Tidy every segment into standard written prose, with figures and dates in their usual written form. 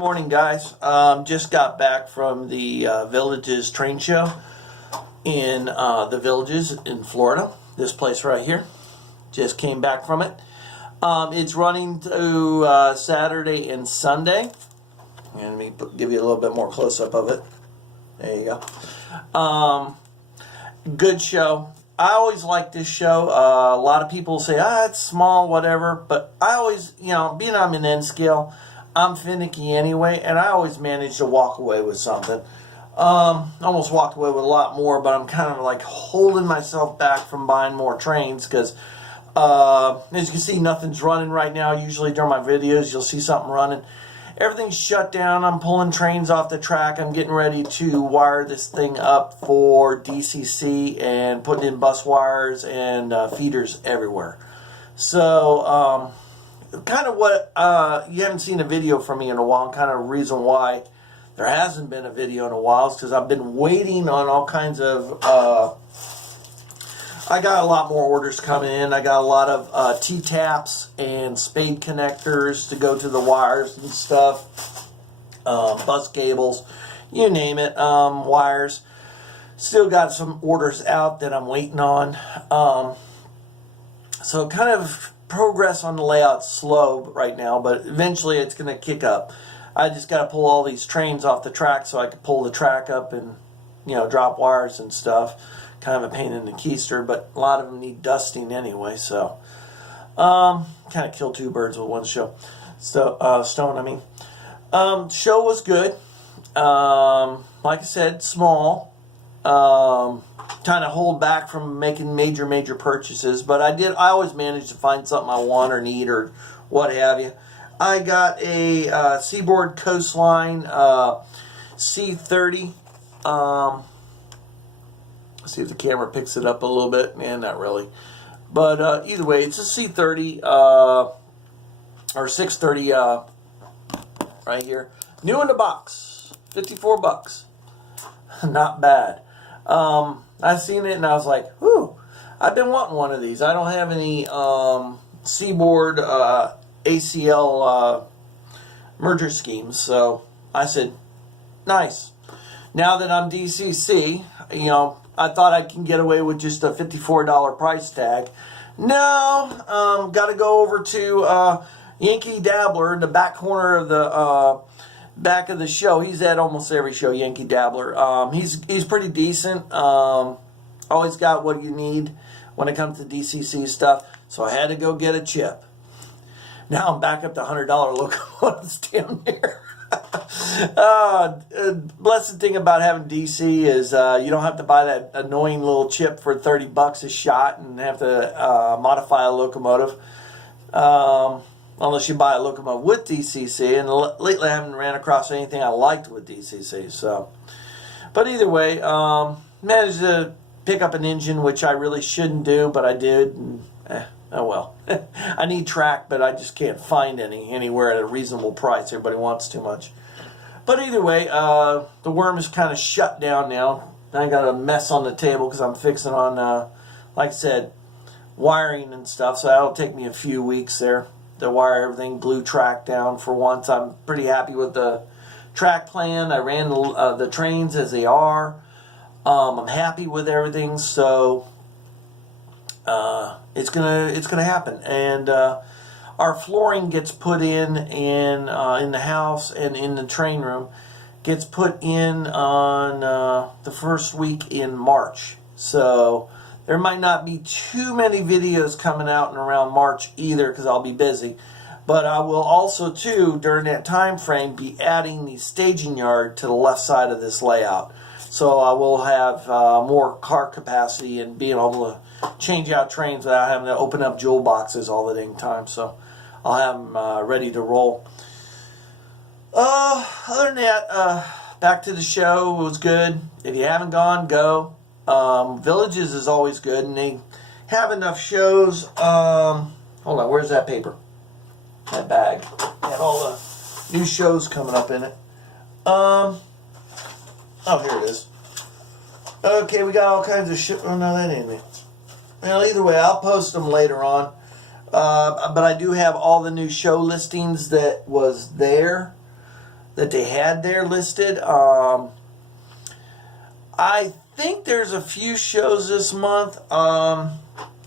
Morning, guys. Just got back from the Villages train show in the Villages in Florida. This place right here. Just came back from it. It's running to Saturday and Sunday. And let me give you a little bit more close-up of it. There you go. Good show. I always like this show. A lot of people say, it's small, whatever. But I always, being I'm in N scale, I'm finicky anyway, and I always manage to walk away with something. Almost walked away with a lot more, but I'm kind of like holding myself back from buying more trains because, as you can see, nothing's running right now. Usually during my videos, you'll see something running. Everything's shut down. I'm pulling trains off the track. I'm getting ready to wire this thing up for DCC and putting in bus wires and feeders everywhere. So, kind of what, you haven't seen a video from me in a while, and kind of reason why there hasn't been a video in a while is because I've been waiting on all kinds of, I got a lot more orders coming in. I got a lot of T-taps and spade connectors to go to the wires and stuff, bus cables, you name it, wires. Still got some orders out that I'm waiting on. So kind of progress on the layout slow right now, but eventually it's going to kick up. I just got to pull all these trains off the track so I can pull the track up and, drop wires and stuff. Kind of a pain in the keister, but a lot of them need dusting anyway, so kind of kill two birds with one stone. Show was good. Like I said, small. Kind of hold back from making major purchases, but I always manage to find something I want or need or what have you. I got a Seaboard Coastline C30. See if the camera picks it up a little bit. Man, not really. But either way, it's a C30 or 630 right here. New in the box. $54. Not bad. I seen it and I was like, whew, I've been wanting one of these. I don't have any Seaboard ACL merger schemes, so I said, nice. Now that I'm DCC, I thought I can get away with just a $54 price tag. No, got to go over to Yankee Dabbler in the back corner of the back of the show. He's at almost every show, Yankee Dabbler. He's pretty decent. Always got what you need when it comes to DCC stuff. So I had to go get a chip. Now I'm back up to $100 locomotives down there. Blessed thing about having DC is you don't have to buy that annoying little chip for $30 a shot and have to modify a locomotive. Unless you buy a locomotive with DCC, and lately I haven't ran across anything I liked with DCC. So, but either way, managed to pick up an engine, which I really shouldn't do, but I did. And, oh well. I need track, but I just can't find anywhere at a reasonable price. Everybody wants too much. But either way, the W.O.R.M is kind of shut down now. I got a mess on the table because I'm fixing on, like I said, wiring and stuff. So that'll take me a few weeks there to wire everything, glue track down for once. I'm pretty happy with the track plan. I ran the trains as they are. I'm happy with everything, so it's gonna happen. And our flooring gets put in the house and in the train room. Gets put in on the first week in March. So there might not be too many videos coming out in around March either because I'll be busy. But I will also, too, during that time frame, be adding the staging yard to the left side of this layout. So I will have more car capacity and being able to change out trains without having to open up jewel boxes all the dang time. So I'll have them ready to roll. Other than that, back to the show. It was good. If you haven't gone, go. Villages is always good, and they have enough shows. Hold on, where's that paper? That bag. Had all the new shows coming up in it. Oh, here it is. Okay, we got all kinds of shit. Oh, no, that ain't it. Well, either way, I'll post them later on. But I do have all the new show listings that was there that they had there listed. I think there's a few shows this month.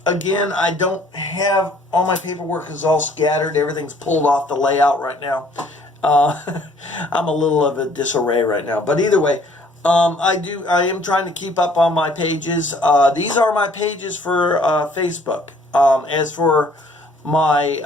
Again, I don't have, all my paperwork is all scattered. Everything's pulled off the layout right now. I'm a little of a disarray right now. But either way, I am trying to keep up on my pages. These are my pages for Facebook. As for my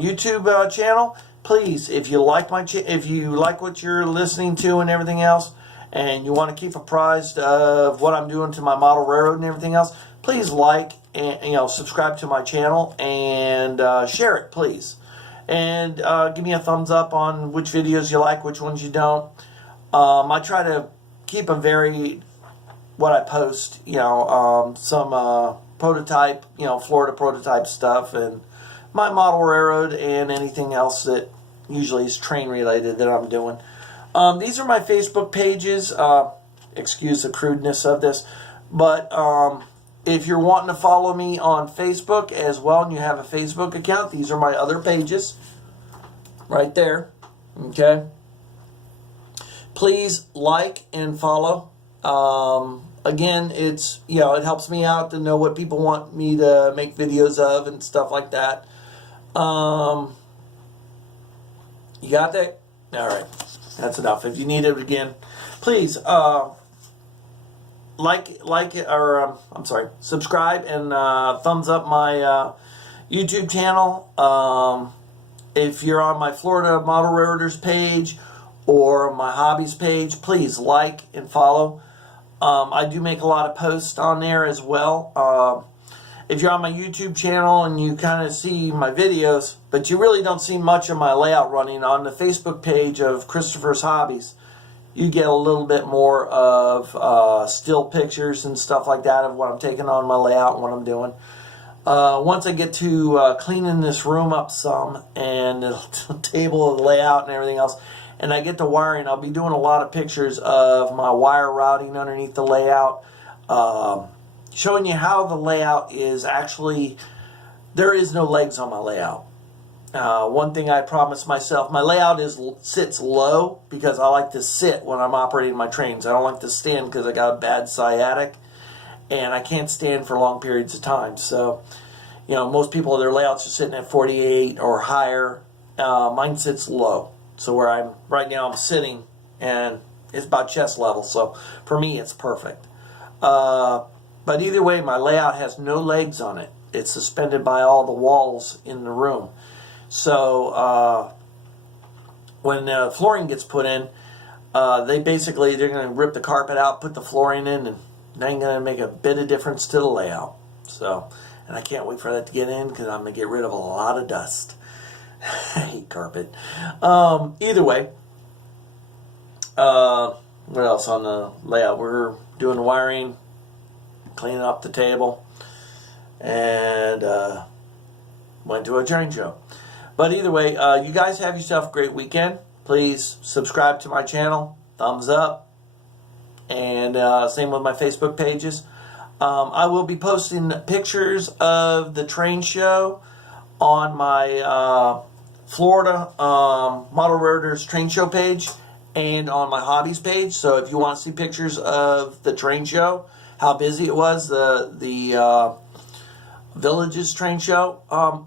YouTube channel, please, if you like if you like what you're listening to and everything else, and you want to keep apprised of what I'm doing to my model railroad and everything else, please like and subscribe to my channel and share it, please. And give me a thumbs up on which videos you like, which ones you don't. I try to keep a varied what I post, some prototype, Florida prototype stuff, and my model railroad, and anything else that usually is train related that I'm doing. These are my Facebook pages. Excuse the crudeness of this, but if you're wanting to follow me on Facebook as well, and you have a Facebook account, these are my other pages right there. Okay, please like and follow. Again, it's it helps me out to know what people want me to make videos of and stuff like that. You got that? All right. That's enough. If you need it again, please subscribe and thumbs up my YouTube channel. If you're on my Florida Model Railroaders page or my hobbies page, please like and follow. I do make a lot of posts on there as well. If you're on my YouTube channel and you kind of see my videos, but you really don't see much of my layout running, on the Facebook page of Christopher's Hobbies, you get a little bit more of still pictures and stuff like that of what I'm taking on my layout and what I'm doing. Once I get to cleaning this room up some, and the table of the layout and everything else, and I get to wiring, I'll be doing a lot of pictures of my wire routing underneath the layout, showing you how the layout is actually, there is no legs on my layout. One thing I promised myself, my layout sits low because I like to sit when I'm operating my trains. I don't like to stand because I got a bad sciatic, and I can't stand for long periods of time. So, most people, their layouts are sitting at 48 or higher. Mine sits low. So where I'm right now, I'm sitting, and it's about chest level. So for me, it's perfect. But either way, my layout has no legs on it. It's suspended by all the walls in the room. So when the flooring gets put in, they're going to rip the carpet out, put the flooring in, and they ain't going to make a bit of difference to the layout. So, and I can't wait for that to get in because I'm going to get rid of a lot of dust. I hate carpet. Either way, what else on the layout? We're doing wiring, cleaning up the table, and went to a train show. But either way, you guys have yourself a great weekend. Please subscribe to my channel, thumbs up, and same with my Facebook pages. I will be posting pictures of the train show on my Florida Model Railroaders train show page and on my hobbies page. So if you want to see pictures of the train show, how busy it was, the Villages train show,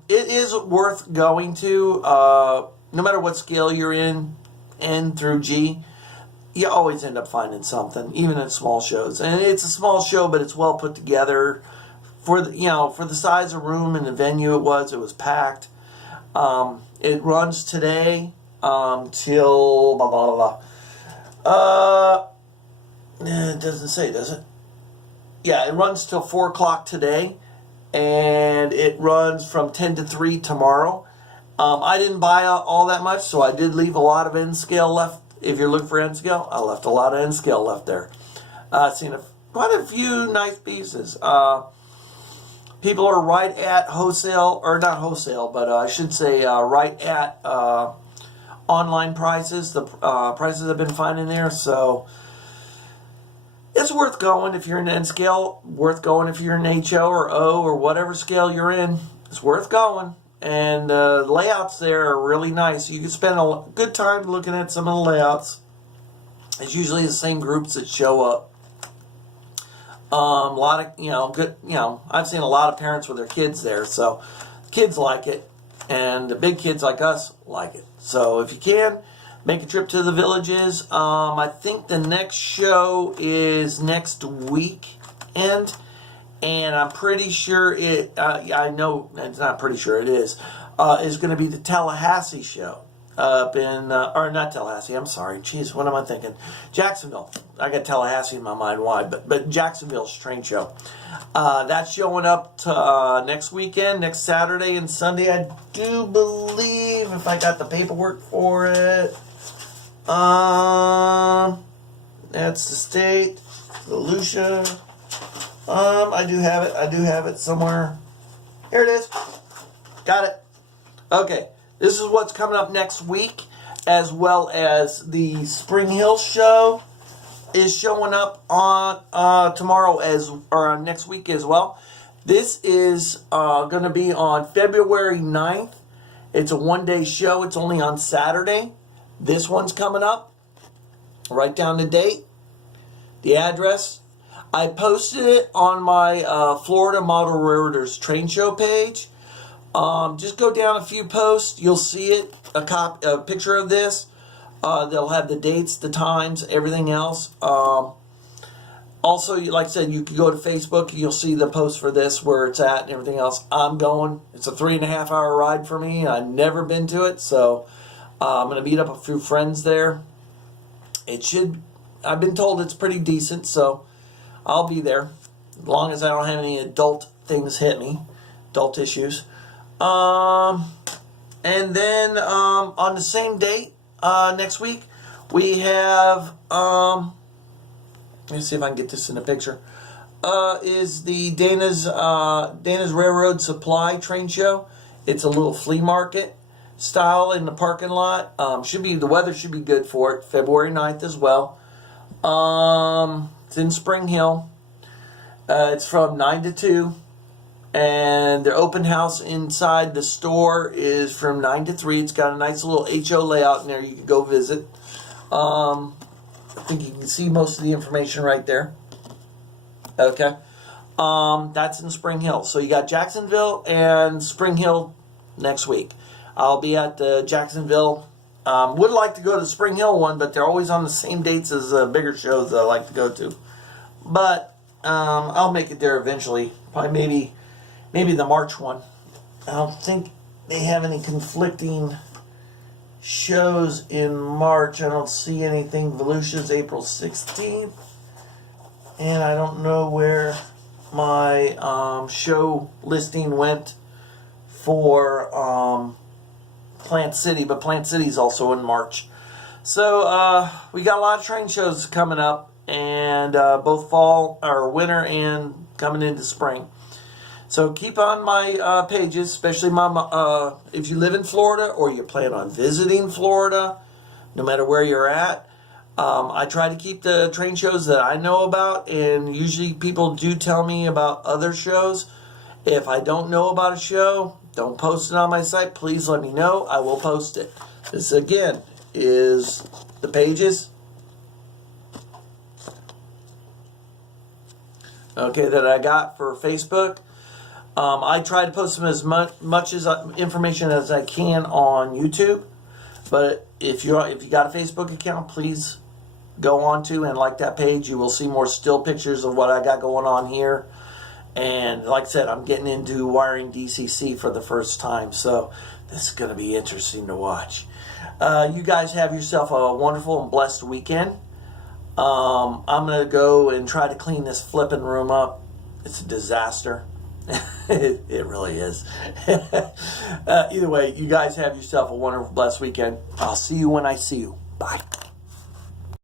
it is worth going to. No matter what scale you're in, N through G, you always end up finding something, even at small shows. And it's a small show, but it's well put together. For the size of room and the venue it was packed. It runs today till blah, blah, blah. It doesn't say, does it? Yeah, it runs till 4 o'clock today, and it runs from 10 to 3 tomorrow. I didn't buy all that much, so I did leave a lot of N scale left. If you're looking for N scale, I left a lot of N scale left there. I've seen quite a few nice pieces. People are right at wholesale, or not wholesale, but I should say right at online prices, the prices I've been finding there. So it's worth going if you're in N scale, worth going if you're in HO or O or whatever scale you're in. It's worth going. And the layouts there are really nice. You can spend a good time looking at some of the layouts. It's usually the same groups that show up. A lot of, good, I've seen a lot of parents with their kids there, so kids like it, and the big kids like us like it. So if you can, make a trip to the villages. I think the next show is next weekend, and I'm pretty sure I know, it's not pretty sure, it is going to be the Tallahassee show. Up in, or not Tallahassee, I'm sorry. Jeez, what am I thinking? Jacksonville. I got Tallahassee in my mind, why? But Jacksonville's train show. That's showing up to, next weekend, next Saturday and Sunday. I do believe, if I got the paperwork for it. That's the state. Volusia. I do have it somewhere. Here it is. Got it. Okay. This is what's coming up next week, as well as the Spring Hill show is showing up on tomorrow or next week as well. This is going to be on February 9th. It's a one-day show. It's only on Saturday. This one's coming up. Write down the date, the address. I posted it on my Florida Model Railroaders train show page. Just go down a few posts. You'll see it, a picture of this. They'll have the dates, the times, everything else. Also, like I said, you can go to Facebook. You'll see the post for this, where it's at and everything else. I'm going. It's a 3.5 hour ride for me. I've never been to it, so I'm going to meet up a few friends there. I've been told it's pretty decent, so I'll be there. As long as I don't have any adult things hit me, adult issues. And then on the same date next week, we have let me see if I can get this in the picture. Is the Dana's Railroad Supply train show. It's a little flea market style in the parking lot. The weather should be good for it. February 9th as well. It's in Spring Hill. It's from 9 to 2. And the open house inside the store is from 9 to 3. It's got a nice little HO layout in there you can go visit. I think you can see most of the information right there. Okay. That's in Spring Hill. So you got Jacksonville and Spring Hill next week. I'll be at Jacksonville. Would like to go to the Spring Hill one, but they're always on the same dates as bigger shows that I like to go to. But I'll make it there eventually. Probably maybe the March one. I don't think they have any conflicting shows in March. I don't see anything. Volusia's April 16th. And I don't know where my show listing went for Plant City, but Plant City's also in March. So we got a lot of train shows coming up, and both fall or winter and coming into spring. So keep on my pages, especially if you live in Florida or you plan on visiting Florida, no matter where you're at. I try to keep the train shows that I know about, and usually people do tell me about other shows. If I don't know about a show, don't post it on my site. Please let me know. I will post it. This, again, is the pages. Okay, that I got for Facebook. I try to post them as much as information as I can on YouTube. But if you got a Facebook account, please go on to and like that page. You will see more still pictures of what I got going on here. And like I said, I'm getting into wiring DCC for the first time, so this is going to be interesting to watch. You guys have yourself a wonderful and blessed weekend. I'm going to go and try to clean this flipping room up. It's a disaster. It really is. Either way, you guys have yourself a wonderful, blessed weekend. I'll see you when I see you. Bye.